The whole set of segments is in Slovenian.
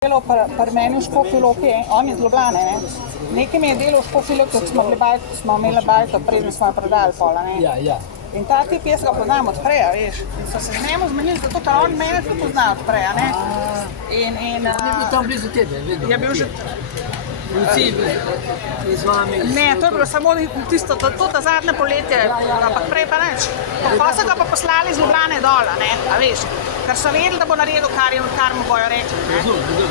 Delal pri meni v Škofji Loki, on iz Ljubljane, ne? Nekaj mi je delal v Škofji Loki, ko smo imeli bajto, preden smo jo predali pola, ne? Ja. In ta tip, jaz ga poznam od prej, veš. In so se z njemu zmenili, zato ker on mene tudi pozna od prej, ne? On je bil tam blizu tebe, vedno. Je bil že... Luci z vami. Ne, to je bilo samo tisto, to ta zadnje poletje, ampak prej pa nič. Pa so ga pa poslali iz Ljubljane dol, ne, a veš, ker so vedeli, da bo naredil, kar mu bojo rekli, ne.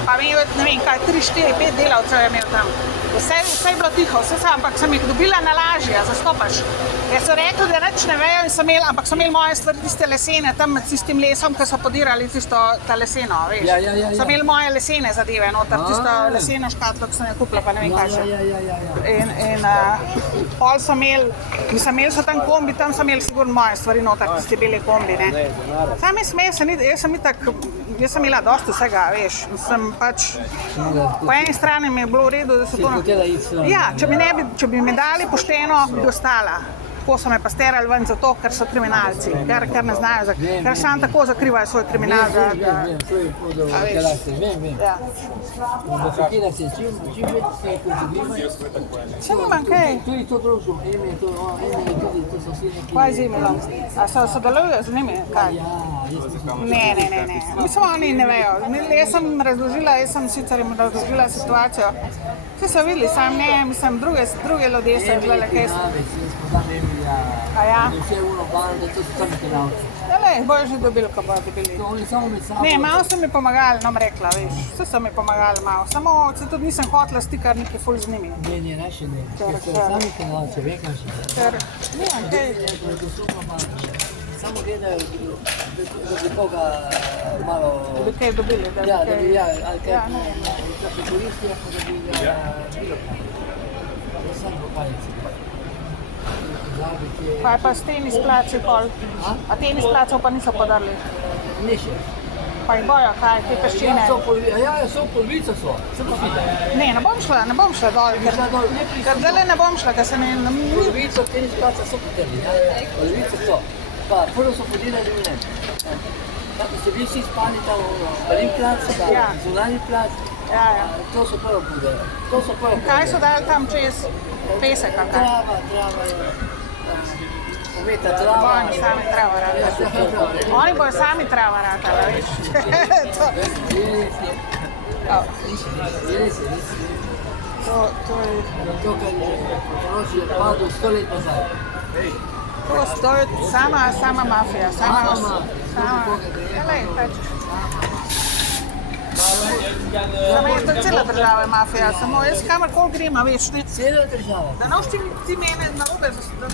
Pa ne vem kaj, 3, 4, 5 delavcev je imel tam. Vse je bilo tiho, ampak sem jih dobila na lažje, zastopaš. Jaz so rekli, da nič ne vejo, ampak so imeli moje stvari, tiste lesene, tam med tistim lesom, ki so podirali ta leseno, veš. Ja. So imeli moje lesene zadeve noter, tisto leseno škatlo, ki sem jo kupila, pa ne vem kaj še. In pol so imeli so tam kombi, tam so imeli sigurno moje stvari noter, tisti beli kombi, ne. Sam jaz sem imela dosti vsega, veš, sem pač, po eni strani mi je bilo v redu, da so to... Ja, če bi mi dali pošteno, bi ostala. Tako so me pa sterali ven zato, ker so kriminalci, ker ne znajo, ker sam tako zakrivajo svoj kriminal. Vem, to je pod karakter, vem. Da so ti, da se čim več se konzumima. Se nimam kaj. Tudi to družbo, Emi, to so vsi neki... Kaj z Emilom? A sodelujo z njimi? Kaj? Ne. Mislim, oni ne vejo. Jaz sem sicer jim razložila situacijo. Vsi so videli, sam ne, mislim, druge ljudje so gledali, kaj so. A ja? Vse uno bar, da to so tam kriminalci. Ne, bojo že dobili, ko bojo dobili. Ne, malo so mi pomagali, nam rekla, veš. Vse so mi pomagali malo. Samo se tudi nisem hotela stikar neki ful z njimi. Ne, naši ne. Ker so sami kriminalci, vem kaj še. Ker, nimam kaj. Samo gledajo, da bi koga malo... Da bi kaj dobili, da bi kaj... Ja, ali kaj... Ja, ne. Da bi koristijo, pa da bi ga bilo kaj. To je samo palici. Kaj pa s tenis plači pol? A tenis plačev pa niso podarili? Ne še. Pa jih bojo, kaj, te peščine? Ja, so polovica so. Ne bom šla dol, ker zdaj ne bom šla, ker se ne... Polovico tenis plača so podarili, ja. Polovica so. Pa prvo so podelali v ne. Tako so bili vsi spali tam Balin plac, zunanji plac. Ja. To so prvo podelali. Kaj so dali tam čez pesek, ali kaj? Trava je. Pometa trava. Oni sami trava ratali. Oni bojo sami trava ratali, veš. Res. To je... To, kar je poročil, je padel 100 let nazaj. To je sama mafija, sama... Lej, pač. Samo je to cela država je mafija, samo jaz kamorkoli grem, a veš, ne... Cela država. Da noš ti mene narobe,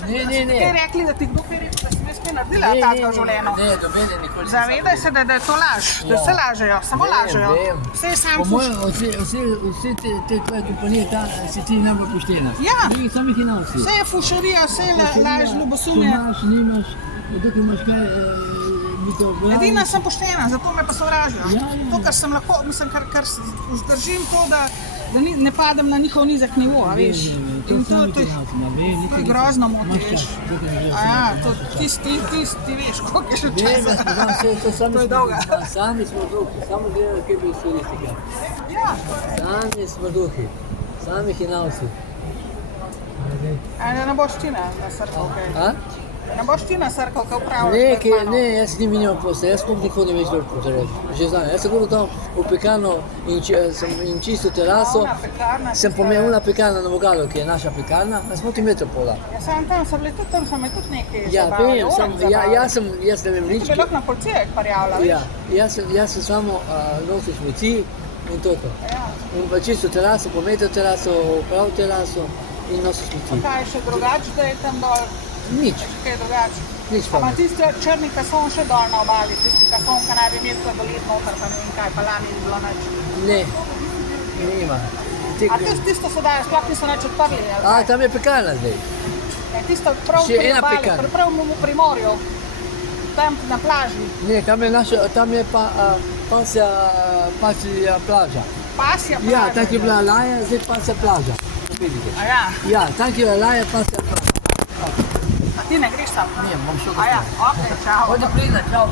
Ne. Kaj rekli, da ti kdo kaj rekel, da si me spet naredila tako v življenju? Ne, dobene nikoli. Zavedaj se, da je to laž, da vse lažejo, samo lažejo. Vse je sam fuš. Vse te tvoje kompanije, si ti najbolj poštena. Ja. Ni sami kriminalci. Vse je fušarija, vse je laž, ljubosumje. Če nimaš, dokaj imaš kaj, bi to obladil. Edina sem poštena, zato me pa sovražijo. Ja. To, kar sem lahko, mislim, kar zdržim to, da ne padem na njihov nizek nivo, a veš. In to je grozno moti, veš. A ja, ti veš, koliko je še časa. To je dolga. Sami smo duhi, samo gledali, kaj bi izkoristili. Ja. Sami smo duhi, sami hinavci. A ne boš ti na srkal, kaj? Ne boš ti na srkal, kaj upravljaš pred mano? Ne, jaz s njim nimam posla, jaz sploh nikoli ne več dobro potrebujem. Že znam, jaz sem govoril tam v pekarno in čistil teraso. Sem pomenil una pekarna na Vogalu, ki je naša pekarna, na smo ti metrov pola. Ja, tam so bili tudi nekaj ja, zabavali. Jaz ne vem nič. Ti bi lahko na policije parjavila, veš? Ja, jaz sem samo nosil smeti in to. Ja. In pa čistil teraso, pometil teraso, upravil teraso in nosil smeti. Kaj je še drugače, da je tam dol? Nič. Kaj je drugače? Nič pa. Ama tisti črni kason še dol na obali, tisti kason, ki naj bi imel sladoled noter, pa ne vem kaj, pa lani ni bilo nič. Ne, nima. A tisto sedaj, sploh niso nič odprli, ali kaj? Tam je pekarna zdaj. Tisto prav pri obali, prav v Primorju, tam na plaži. Ne, tam je pasja plaža. Pasja plaža? Ja, tak je bila laja, zdaj pasja plaža. A ja? Ja, tak je bila laja, pasja plaža. A ti ne greš tam? Ne, bom šel. A ja, okej, čau. Odi prida, čau.